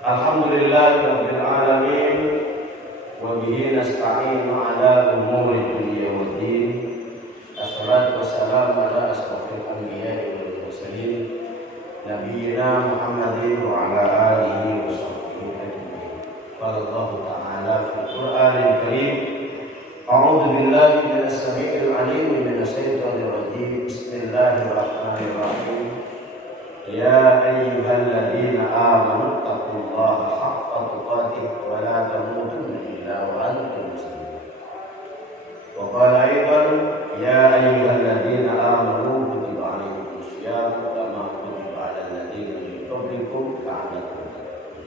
Alhamdulillahirabbil alamin wa bihi nasta'inu ala umuri dunya waddin. Assalatu wassalamu ala asrofil anbiya'i wal mursalin nabiyyina Muhammadin wa ala alihi wa sahbihi ajma'in. Qala Allah ta'ala fil Qur'anil Karim, a'udzu billahi minas samii'il 'aliim minasy syaithaanir rajiim. Bismillahirrahmanirrahim. Ya ayyuhalladzina amanu taqullaha haqqa tuqatih wa la tamutunna illa wa antum muslimun. Wa qala aidan ya ayyuhalladzina amanu kutiba alaykumus shiyam kama kutiba 'alal ladzina min qablikum la'allakum tattaqun.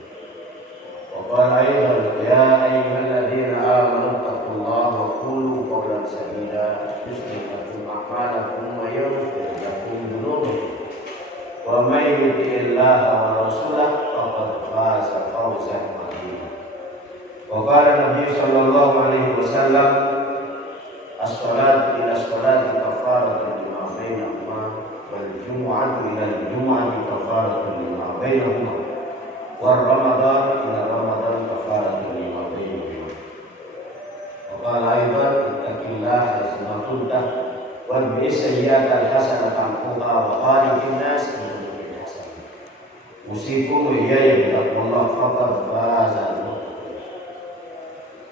Wa qala aidan ya ayyuhalladzina amanu taqullaha wa qulu qawlan sadida yuslih lakum a'malakum wa yaghfir lakum dhunubakum. Wa may yuti'illaha wa rasulahu faqad faza fawzan 'azima. Wa qala Nabi sallallahu alaihi wasallam, as-salatu ila as-salati kafaratun lima bainahuma wal jumu'atu ila al-jumu'ati kafaratun lima bainahuma war ramadhan ila ramadhan kafaratun lima bainahuma. Wa qala aidan ittaqillaha haitsu kunta wa bi'sayyi'atil hasanati tamhuha wa khaliqin nas usikum ya bittaqwallah faqad faza.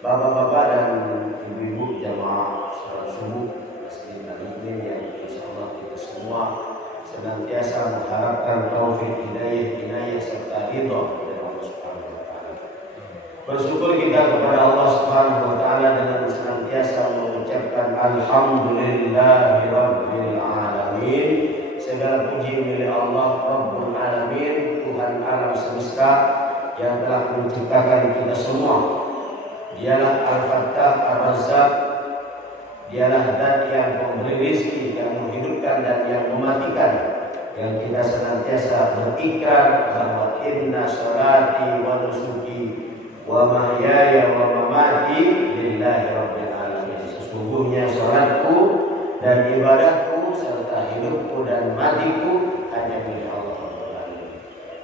Bapak-bapak dan ibu-ibu jamaah salat subuh Masjid Al-Imin yang insyaallah kita semua senantiasa mengharapkan taufik hidayah serta ridha dari Allah Subhanahu wa taala. Bersyukur kita kepada Allah Subhanahu wa taala dengan senantiasa mengucapkan alhamdulillahirabbil alamin. Segala puji milik Allah Rabbul Alamin, Tuhan alam semesta yang telah menciptakan kita semua. Dialah Al-Fattah Ar-Razzaq, dialah Zat yang memberi rezeki, yang menghidupkan dan yang mematikan. Yang kita senantiasa berikrar bahwa inna sholati wa nusuki wa mahyaya wa mamati lillahi rabbil alamin. Sesungguhnya salatku dan ibadahku serta hidupku dan matiku hanya milik Allah.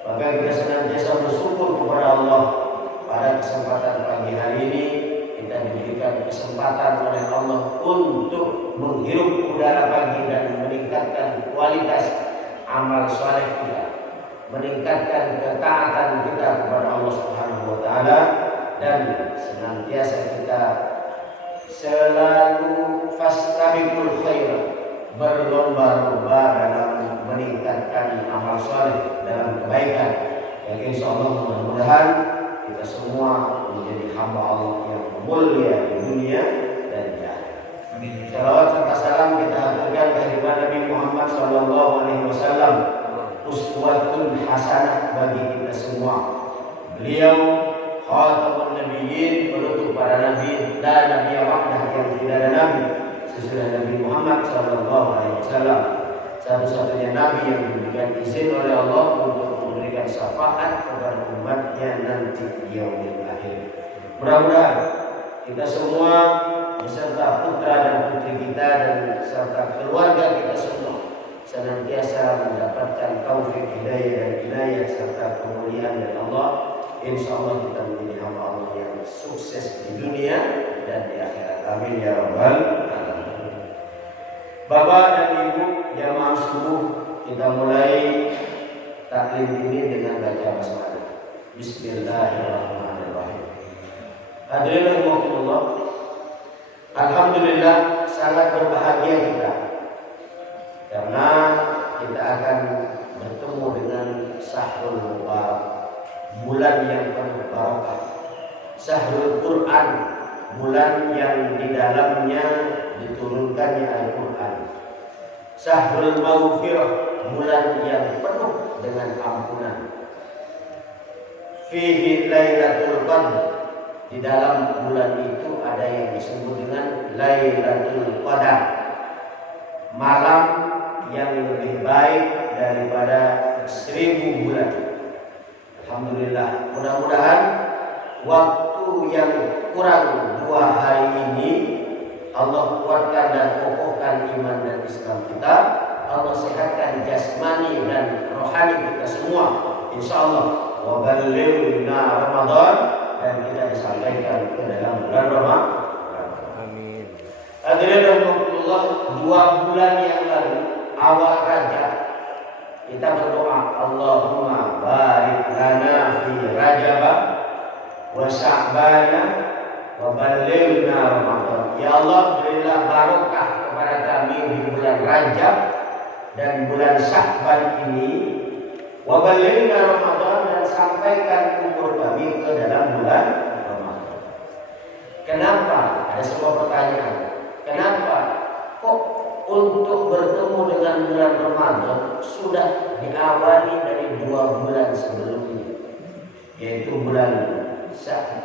Maka kita senantiasa bersyukur kepada Allah. Pada kesempatan pagi hari ini kita diberikan kesempatan oleh Allah untuk menghirup udara pagi dan meningkatkan kualitas amal saleh kita, meningkatkan ketaatan kita kepada Allah Subhanahu wa taala, dan senantiasa kita selalu fastabiqul khairat, berlomba-lomba dalam meningkatkan amal saleh dalam kebaikan yang insyaallah mudah-mudahan kita semua menjadi hamba Allah yang mulia di dunia dan di akhirat. Salawat serta salam kita haturkan kehadiran Nabi Muhammad sallallahu alaihi wasallam, uswatun hasanah bagi kita semua. Beliau khatamun nabiyyin, penutup para nabi, dan nabi wahdah yang tidak ada nabi sesudah Nabi Muhammad sallallahu alaihi wasallam, satu-satunya nabi yang diberikan izin oleh Allah untuk memberikan syafaat kepada umatnya nanti di yaumil akhir. Mudah-mudahan kita semua beserta putra dan putri kita dan serta keluarga kita semua senantiasa mendapatkan taufik hidayah dan inayah serta kemuliaan dari Allah. Insyaallah kita menjadi hamba Allah yang sukses di dunia dan di akhirat. Amin ya rabbal alamin. Bapak dan Ibu jamaah subuh, kita mulai taklim ini dengan baca basmalah. Bismillahirrahmanirrahim. Hadirin rahimakumullah, alhamdulillah sangat berbahagia kita karena kita akan bertemu dengan Syahrul Mubarak, bulan yang penuh barakah, Syahrul Quran, bulan yang di dalamnya diturunkannya Al-Quran, Syahrul Maghfirah, bulan yang penuh dengan ampunan, fihi Lailatul Qadar, di dalam bulan itu ada yang disebut dengan Lailatul Qadar, malam yang lebih baik daripada 1000 bulan. Alhamdulillah, mudah-mudahan waktu yang kurang 2 hari ini Allah kuatkan dan kokohkan iman dan Islam kita, Allah sehatkan jasmani dan rohani kita semua, insyaallah wa ballighna Ramadan, dan kita disampaikan ke dalam bulan Ramadan. Amin. Hadirin rahimakumullah, 2 bulan yang lalu awal Rajab kita berdoa, Allahumma barik lana fi Rajab wa Sya'ban wa ballighna Ramadan. Ya Allah, berilah barokah kepada kami di bulan Rajab dan bulan Sya'ban ini, wa ballighna Ramadan, dan sampaikan umur kami ke dalam bulan Ramadan. Kenapa? Ada sebuah pertanyaan. Kenapa kok untuk bertemu dengan bulan Ramadan sudah diawali dari 2 bulan sebelumnya, yaitu bulan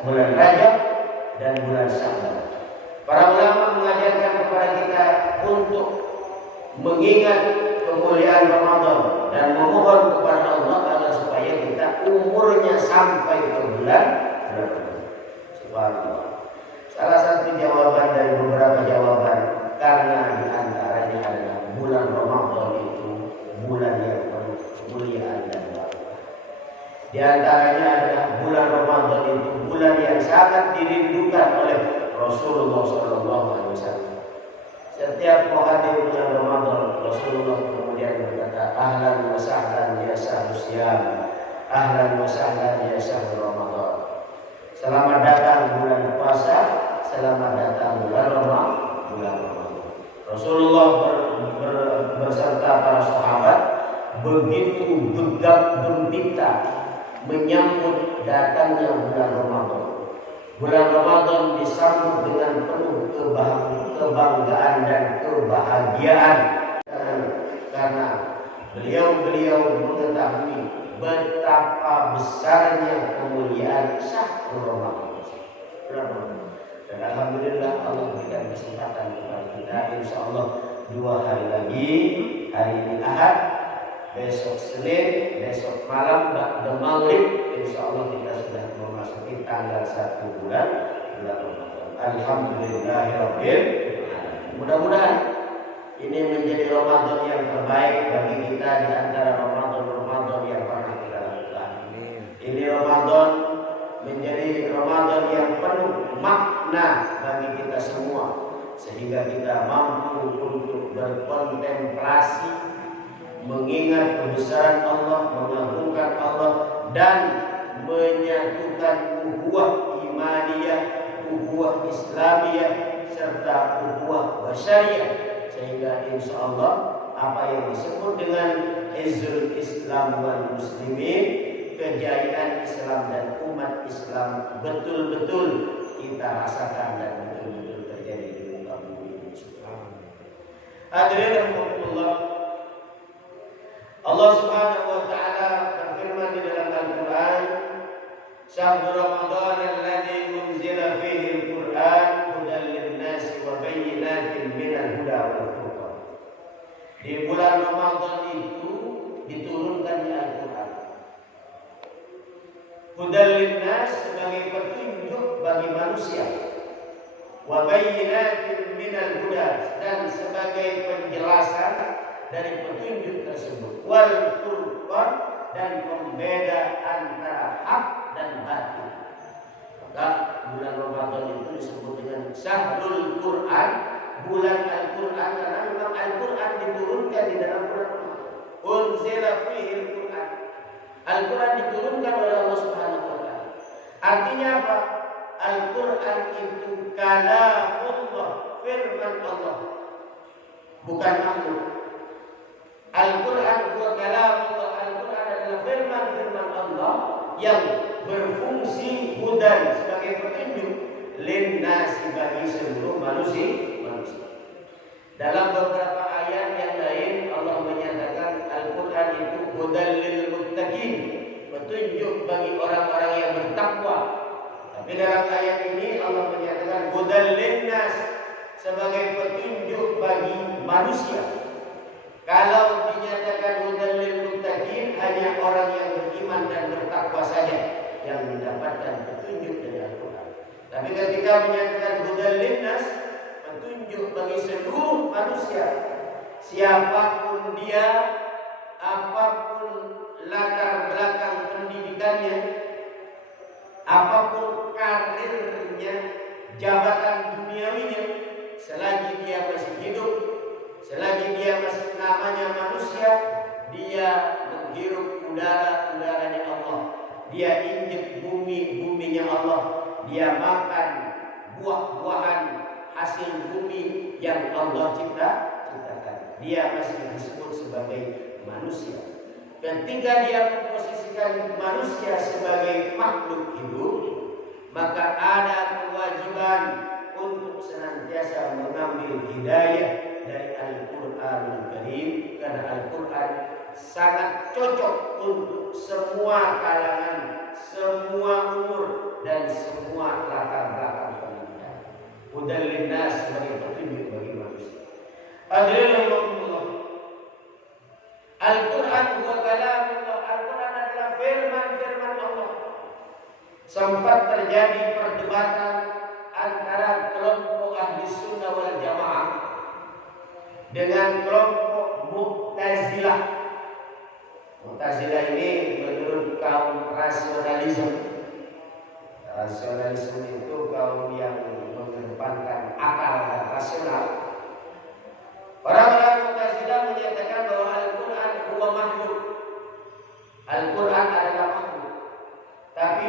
Rajab dan bulan Sya'ban. Para ulama mengajarkan kepada kita untuk mengingat kemuliaan Ramadan dan memohon kepada Allah agar supaya kita umurnya sampai ke bulan Ramadan. Subhanallah. Salah satu jawaban dari beberapa jawaban, karena diantaranya adalah bulan Ramadan itu bulan yang penuh kemuliaan dan barokah. Di antaranya adalah bulan Ramadan itu bulan yang sangat dirindukan oleh Rasulullah SAW. Setiap mau hadir bulan Ramadan, Rasulullah kemudian berkata, ahlan wa sahlan ya syahrul siyam, ahlan wa sahlan ya syahrul Ramadan. Selamat datang bulan puasa, selamat datang bulan Ramadan. Rasulullah beserta para sahabat begitu gegap gempita menyambut datangnya bulan Ramadan. Bulan Ramadan disambut dengan penuh kebanggaan dan kebahagiaan, karena beliau mengetahui betapa besarnya kemuliaan syahrul Ramadan. Dan alhamdulillah Allah berikan kesempatan kepada kita, insyaallah 2 hari lagi, hari ini Ahad, besok Senin, besok malam ba'da maghrib, insyaallah kita sudah memasuki tanggal 1 bulan Ramadan. Alhamdulillahirabbil alamin. Mudah-mudahan ini menjadi Ramadan yang terbaik bagi kita di antara Ramadan yang pernah kita lakukan. Ini Ramadan menjadi Ramadan yang penuh makna bagi kita semua, sehingga kita mampu untuk berkontemplasi, mengingat kebesaran Allah, mengagungkan Allah, dan menyatukan ukhuwah imaniyah, ukhuwah islamiyah, serta ukhuwah basyariyah, sehingga insyaallah apa yang disebut dengan Izzul Islam wal Muslimin, kejayaan Islam dan umat Islam, betul-betul kita rasakan dan betul-betul terjadi di muka bumi ini. Hadirin rahimakumullah, Allah Subhanahu wa taala berfirman di dalam Al-Qur'an, "Syahrul Ramadan alladzi unzila fihi al-Qur'an hudan lin-nasi wa bayyinatin minal huda wal furqan." Di bulan Ramadan itu diturunkannya Al-Qur'an. Hudan lin-nas sebagai petunjuk bagi manusia, wa bayyinatin minal huda, dan sebagai penjelasan dari petunjuk tersebut, wal furqan, dan pembeda antara hak dan batil. Maka bulan Ramadan itu disebut dengan Syahrul Quran, bulan Al-Quran, karena memang Al-Quran diturunkan di dalam bulan Ramadan. Unzila fihi al-Quran. Al-Quran diturunkan oleh Allah Subhanahu wa taala. Artinya apa? Al-Quran itu kalamullah, firman Allah, bukan makhluk. Al-Quran huwa kalamullah. Al-Quran adalah firman Allah yang berfungsi hudan, sebagai petunjuk, linnasi, bagi seluruh manusia. Dalam beberapa ayat yang lain Allah menyatakan Al-Quran itu hudan lil muttaqin, petunjuk bagi orang-orang yang bertakwa. Tapi dalam ayat ini Allah menyatakan hudan linnas, sebagai petunjuk bagi manusia. Kalau dinyatakan hudan lil muttaqin, hanya orang yang beriman dan bertakwa saja yang mendapatkan petunjuk dari Al-Quran. Tapi ketika menyatakan hudan linnas, petunjuk bagi seluruh manusia, siapapun dia, apapun latar belakang pendidikannya, apapun karirnya, jabatan duniawinya, selagi dia masih hidup, selagi dia masih namanya manusia, dia menghirup udara-udaranya Allah, dia injek bumi-buminya Allah, dia makan buah-buahan hasil bumi yang Allah ciptakan. Dia masih disebut sebagai manusia. Ketika dia memposisikan manusia sebagai makhluk hidup, maka ada kewajiban untuk senantiasa mengambil hidayah dari Al-Qur'anul Karim, karena Al-Qur'an sangat cocok untuk semua kalangan, semua umur, dan semua latar belakang pendidikan. Hudal linnas, sebagai petunjuk bagi manusia. Alhamdulillah. Al-Quran huwa kalamullah. Al-Quran adalah firman-firman Allah. Sempat terjadi perdebatan antara kelompok ahli sunnah wal jamaah dengan kelompok Mu'tazilah. Mu'tazilah ini menurut kaum rasionalisme. Rasionalisme itu kaum yang mengedepankan akal dan rasional. Orang-orang Mu'tazilah menyatakan bahwa Al-Quran huwa makhluk. Al-Quran adalah makhluk. Tapi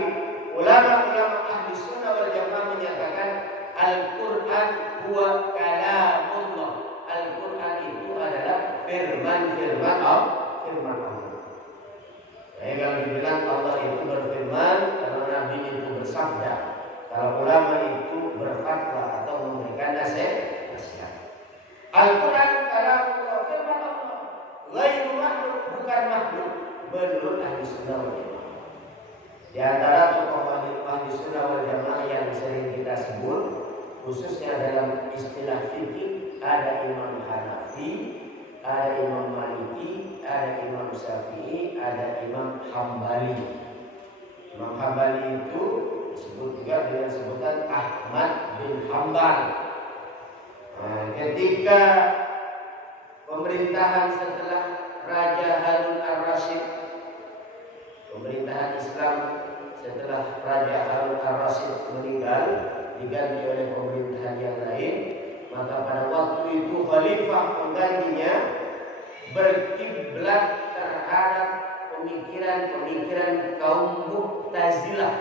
ulama-ulama ahli sunnah wal jamaah menyatakan Al-Quran huwa kalamullah. Al-Quran itu adalah firman-firman Allah. Jadi kalau dibilang Allah itu berfirman, kalau Nabi itu bersabda, kalau ulama itu berfatwa atau memberikan nasihat. Al-Quran kalamullah, firman Allah, ghairu makhluk, bukan makhluk, menurut ahli sunnah wal jamaah. Di antara tokoh ahli sunnah wal jamaah yang sering kita sebut, khususnya dalam istilah fikih, ada Imam Hanafi, ada Imam Maliki, ada Imam Syafi'i, ada Imam Hambali. Imam Hambali itu disebut juga dengan sebutan Ahmad bin Hambal. Nah, ketika pemerintahan setelah Raja Harun al-Rasyid, pemerintahan Islam setelah Raja Harun al-Rasyid meninggal, diganti oleh pemerintahan yang lain, maka pada waktu itu khalifah penggantinya berkiblat terhadap pemikiran-pemikiran kaum Mu'tazilah.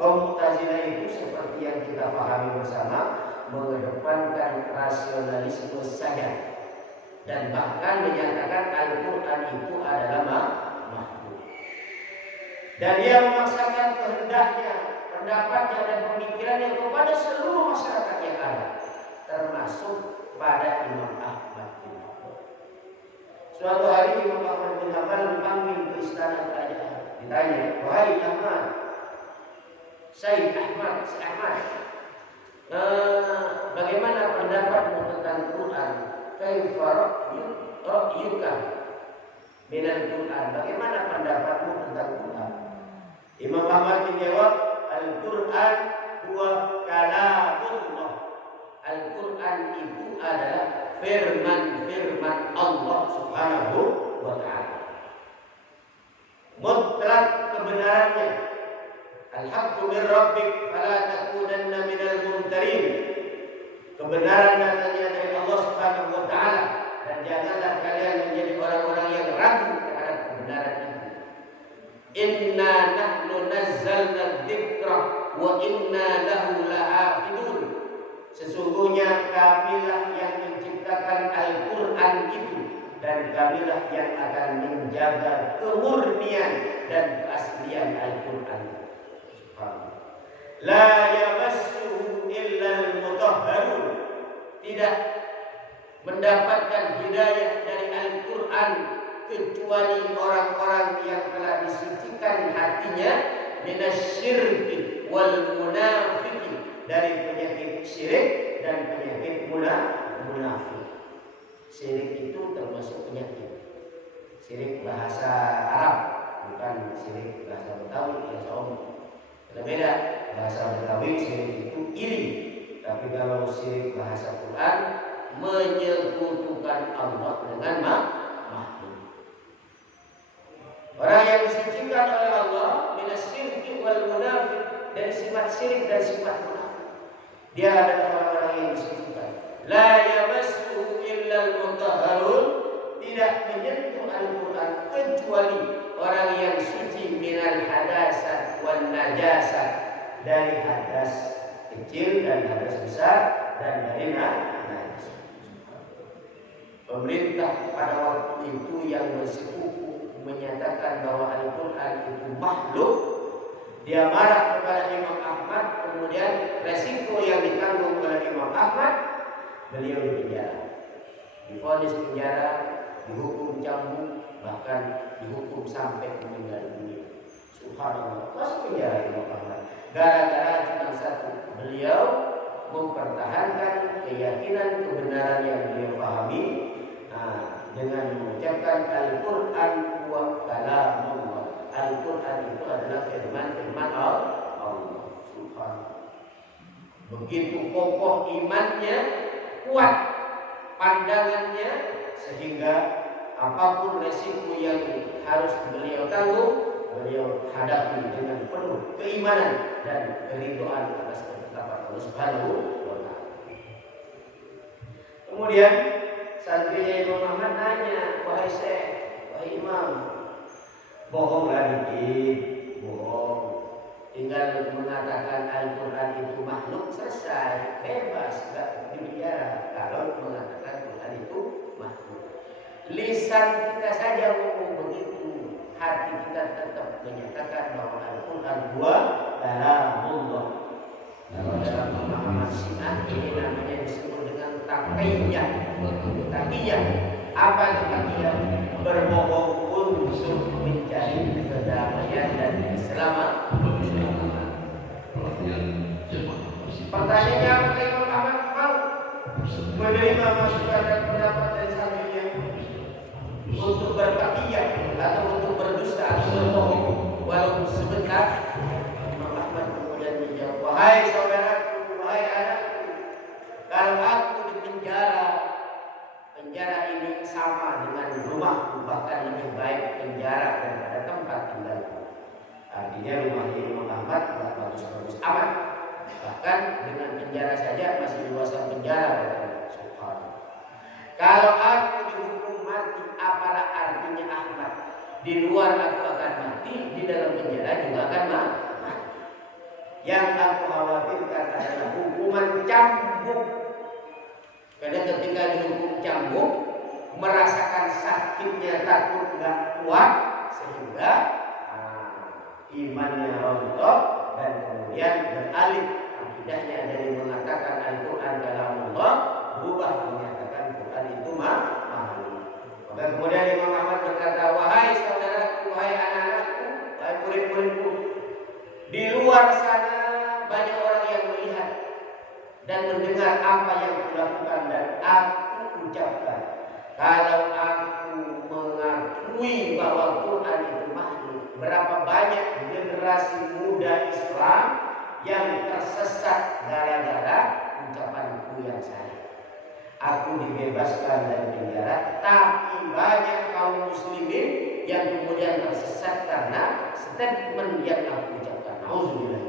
Kaum Mu'tazilah itu seperti yang kita pahami bersama, mengedepankan rasionalisme saja, dan bahkan menyatakan Al-Quran itu adalah makhluk. Dan dia memaksakan kehendaknya, pendapatnya dan pemikirannya kepada seluruh masyarakat yang ada, termasuk pada Imam Ahmad bin Hanbal. Suatu hari Imam Ahmad bin Hanbal dipanggil ke istana kerajaan. Ditanya, wahai Ahmad, Sayyid Ahmad, bagaimana pendapatmu tentang Quran? Kaifa ra'yuka minal Quran? Bagaimana pendapatmu tentang Quran? Imam Ahmad menjawab, Al-Quran huwa kalamullah. Al-Quran itu adalah firman-firman Allah Subhanahu wa ta'ala. Mutlak kebenarannya. Al-haqqu min rabbik fala takunanna minal mumtarin. Kebenaran datangnya dari Allah Subhanahu wa ta'ala, dan janganlah kalian menjadi orang-orang yang ragu terhadap kebenaran itu. Inna nahnu nazzalna dzikra wa inna lahu lahafidun. Sesungguhnya kamilah yang menciptakan Al-Quran itu, dan kamilah yang akan menjaga kemurnian dan keaslian Al-Quran. La yamassuhu illa al-mutahharun. Tidak mendapatkan hidayah dari Al-Quran kecuali orang-orang yang telah disucikan hatinya minasyirki wal munafiki, dari penyakit syirik dan penyakit munafik. Syirik itu termasuk penyakit. Syirik bahasa Arab, bukan syirik bahasa Betawi yang sama. Berbeda. Bahasa Betawi syirik itu iri, tapi kalau syirik bahasa Quran menyekutukan Allah dengan makhluk. Orang yang disucikan oleh Allah minas syirki wal munafiq, dari sifat syirik dan sifat munafik. Dia adalah orang-orang yang disucikan. La yamassuhu illal mutahharun, tidak menyentuh Al-Quran kecuali orang yang suci minal hadasat wan najasat, dari hadas kecil dan hadas besar, dan dari najis. Pemerintah pada waktu itu yang bersikukuh menyatakan bahwa Al-Quran itu makhluk, dia marah kepada Imam Ahmad. Kemudian resiko yang ditanggung oleh Imam Ahmad, beliau dipenjara, divonis penjara, dihukum cambuk, bahkan dihukum sampai meninggal dunia. Subhanallah, masuk penjara Imam Ahmad gara-gara cuma satu, beliau mempertahankan keyakinan kebenaran yang beliau pahami dengan mengucapkan Al-Quran wa kalamullah. Al-Quran itu adalah firman Allah. Subhanallah. Begitu kokoh imannya, kuat pandangannya, sehingga apapun resiko yang harus beliau tanggung, beliau hadapi dengan penuh keimanan dan keridhaan atas ketetapan Allah Subhanahu wa taala. Kemudian santrinya Imam Ahmad nanya, wahai Syekh, wahai Imam, bohonglah dikit, bohong. Tinggal mengatakan Al-Quran itu makhluk, selesai, bebas, tidak dipenjara. Kalau mengatakan Quran itu makhluk, lisan kita saja ngomong begitu, hati kita tetap menyatakan bahwa Al-Quran huwa kalamullah. Kalau dalam pemahaman Syiah ini namanya disebut dengan taqiyah. Taqiyah, apa itu taqiyah? Berbohong untuk mencari kedamaian dan keselamatan. Pertanyaannya, apakah Imam Ahmad mau menerima masukan dan pendapat dari santrinya untuk bertaqiyah atau untuk berdusta atau berbohong walaupun sebentar? Imam Ahmad kemudian menjawab, wahai saudaraku, wahai anakku, kalau aku di penjara ini sama dengan rumahku, bahkan lebih baik penjara daripada tempat tinggalku. Artinya rumahnya Imam Ahmad tidak bagus-bagus amat, bahkan dengan penjara saja masih luasan penjara. Subhanallah. Kalau aku dihukum mati, apalah artinya Ahmad? Di luar aku akan mati, di dalam penjara juga akan mati. Yang aku khawatirkan adalah hukuman cambuk. Karena ketika dihukum cambuk, merasakan sakitnya, takut nggak kuat, sehingga imannya rontok dan kemudian beralih akidahnya dari mengatakan Al-Quran kalamullah, berubah menyatakan Quran itu makhluk. Maka kemudian Imam Ahmad berkata, wahai saudaraku, wahai anak-anakku, wahai murid-muridku, di luar sana banyak orang yang melihat dan mendengar apa yang kulakukan dan aku ucapkan. Kalau aku mengakui bahwa Quran itu makhluk, berapa banyak generasi muda Islam yang tersesat gara-gara ucapanku yang salah. Aku dibebaskan dari penjara, tapi banyak kaum muslimin yang kemudian tersesat karena statement yang aku ucapkan. Auzubillah.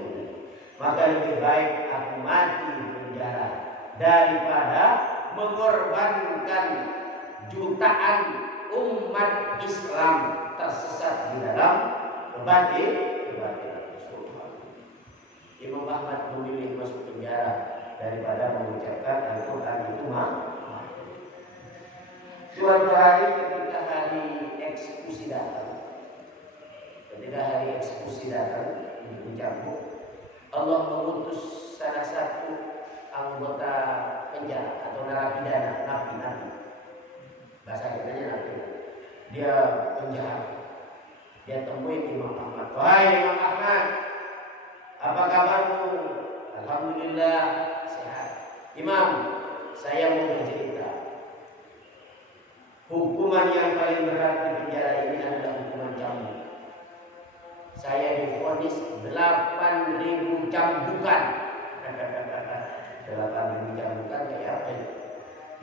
Maka lebih baik aku mati di penjara daripada mengorbankan jutaan umat Islam tersesat di dalam kebatilan. Imam Ahmad memilih masuk penjara daripada mengucapkan Al-Quran itu makhluk. Suatu hari ketika hari eksekusi datang, dicambuk, Allah mengutus salah satu anggota penjara atau narapidana, napi, bahasa kitanya napi. Dia penjahat. Dia temuin Imam Ahmad. Wahai Imam Ahmad, apa kabarmu? Alhamdulillah sehat. Imam, saya mau bercerita. Hukuman yang paling berat di penjara ini adalah hukuman cambuk. Saya divonis 8.000 cambukan. 8.000 cambukan kayak apa ya?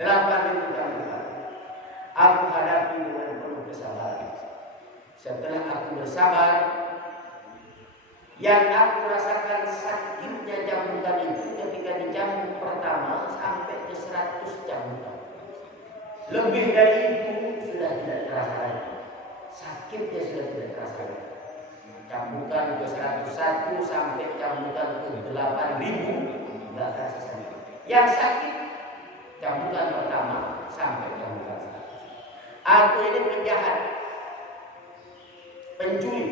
8.000 cambukan. Aku hadapi dengan penuh kesabaran. Setelah aku bersabar, yang aku rasakan sakitnya cambukan itu ketika dicambuk pertama sampai ke 100 cambukan. Lebih dari itu sudah tidak terasa lagi. Sakitnya sudah tidak terasa lagi. Cambukan ke 101 sampai cambukan ke 8.000 tidak terasa sakit. Yang sakit cambukan pertama sampai cambukan 100. Aku ini penjahat, pencuri,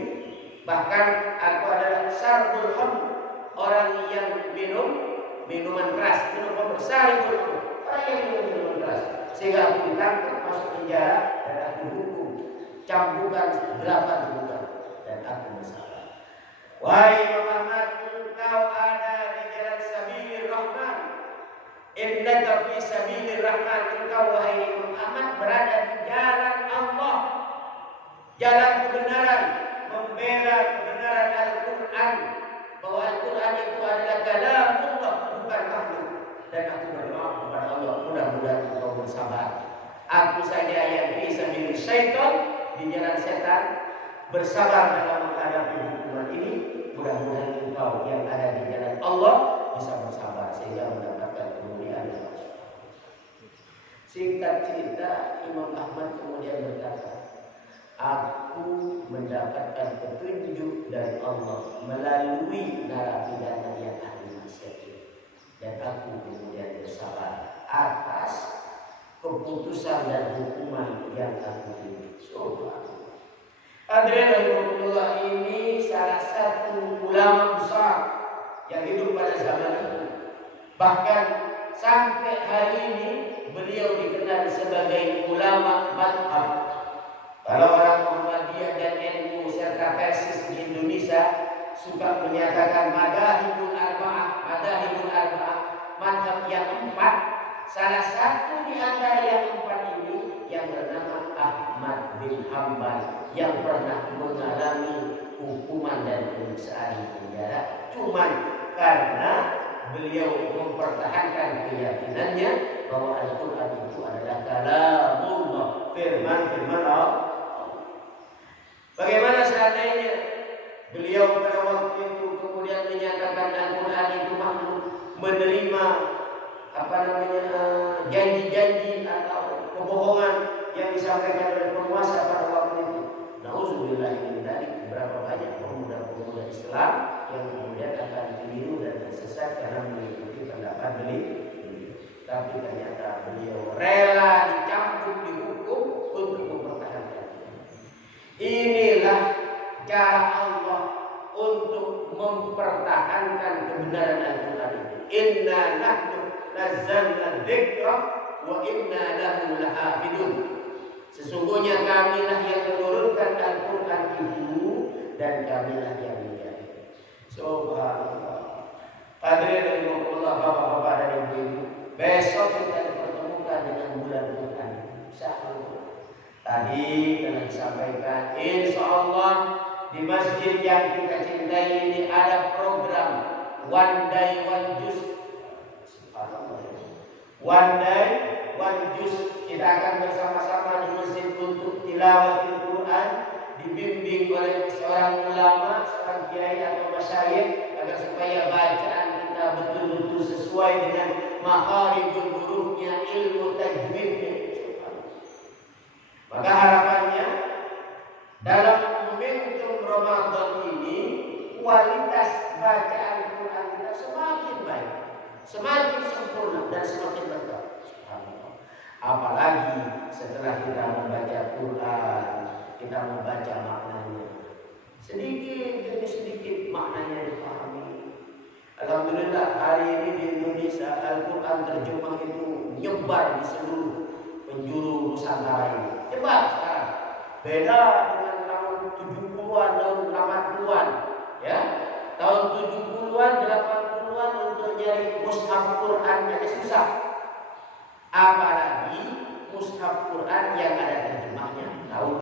bahkan aku adalah syarbul khamr, orang yang minum minuman keras, minum khamr, syarbul khamr, orang yang minum minuman keras, sehingga aku ditangkap, masuk penjara, dan aku dihukum cambukan 8 bulan, dan aku bersabar. Wahai Muhammad, engkau ada di jalan sabilir rahman, innaka fi sabilir rahman, engkau wahai Muhammad berada di jalan Allah, jalan kebenaran, membela kebenaran Al-Quran, bahwa Al-Quran itu adalah kalamullah, bukan makhluk. Dan aku berdoa kepada Allah, mudah-mudahan engkau bersabar. Aku saja yang bisa memilih syaitan di jalan setan, bersabar dalam menghadapi hukuman ini. Mudah-mudahan engkau yang ada di jalan Allah bisa bersabar sehingga mendapatkan kemuliaan Allah. Singkat cerita, Imam Ahmad kemudian berkata, aku mendapatkan petunjuk dari Allah melalui narapidana yang ahli maksiat ini, dan aku kemudian bersabar atas keputusan dan hukuman yang aku terima. Subhanallah. Hadirin rahimahullah, ini salah satu ulama besar yang hidup pada zaman itu. Bahkan sampai hari ini beliau dikenal sebagai ulama madhab. Kalau orang Muhammadiyah dan NU serta Persis di Indonesia suka menyatakan madahibul arba'ah, madhab yang 4. Salah satu di antara yang 4 ini yang bernama Ahmad bin Hanbal, yang pernah mengalami hukuman dan penyiksaan di penjara, cuman karena beliau mempertahankan keyakinannya bahwa Al-Quran itu adalah kalamullah, firman Allah. Bagaimana seandainya beliau pada waktu itu kemudian menyatakan Al-Quran itu makhluk, menerima janji-janji atau kebohongan yang disampaikan oleh penguasa pada waktu itu. Nauzubillah min dzalik, berapa banyak pemuda-pemuda Islam yang kemudian akan keliru dan tersesat karena mengikuti pendapat beliau. Tapi ternyata beliau rela dicambuk, dihukum untuk mempertahankan. Inilah cara Allah untuk mempertahankan kebenaran Al-Quran itu. Inna nahnu nazzalna dzikra wa inna lahu lahafidun. Sesungguhnya kamilah yang menurunkan Al-Quran itu dan kamilah yang menjaga. Subhanallah. Hadirin rahimakumullah, bapak-bapak dan ibu-ibu, besok kita dipertemukan dengan bulan Quran. Insyaallah. Tadi telah disampaikan, insyaallah di masjid yang kita cintai ini ada program One Day One Juz. One Day One Juz. Kita akan bersama-sama di masjid untuk tilawatil Quran, dibimbing oleh seorang ulama, seorang kiai atau masyayikh, agar supaya bacaan kita betul-betul sesuai dengan makharijul hurufnya, ilmu tajwidnya. Maka harapannya dalam momentum Ramadan ini kualitas bacaan Quran kita semakin baik, semakin sempurna dan semakin lengkap. Apalagi setelah kita membaca Quran, kita membaca maknanya, sedikit demi sedikit maknanya dipahami. Alhamdulillah hari ini di Indonesia Al-Quran terjemah itu nyebar di seluruh penjuru Nusantara ini. Nyebar sekarang. Beda dengan tahun 70-an, tahun 80-an, ya. Tahun 70-an, 80-an untuk nyari mushaf Quran jadi susah. Apalagi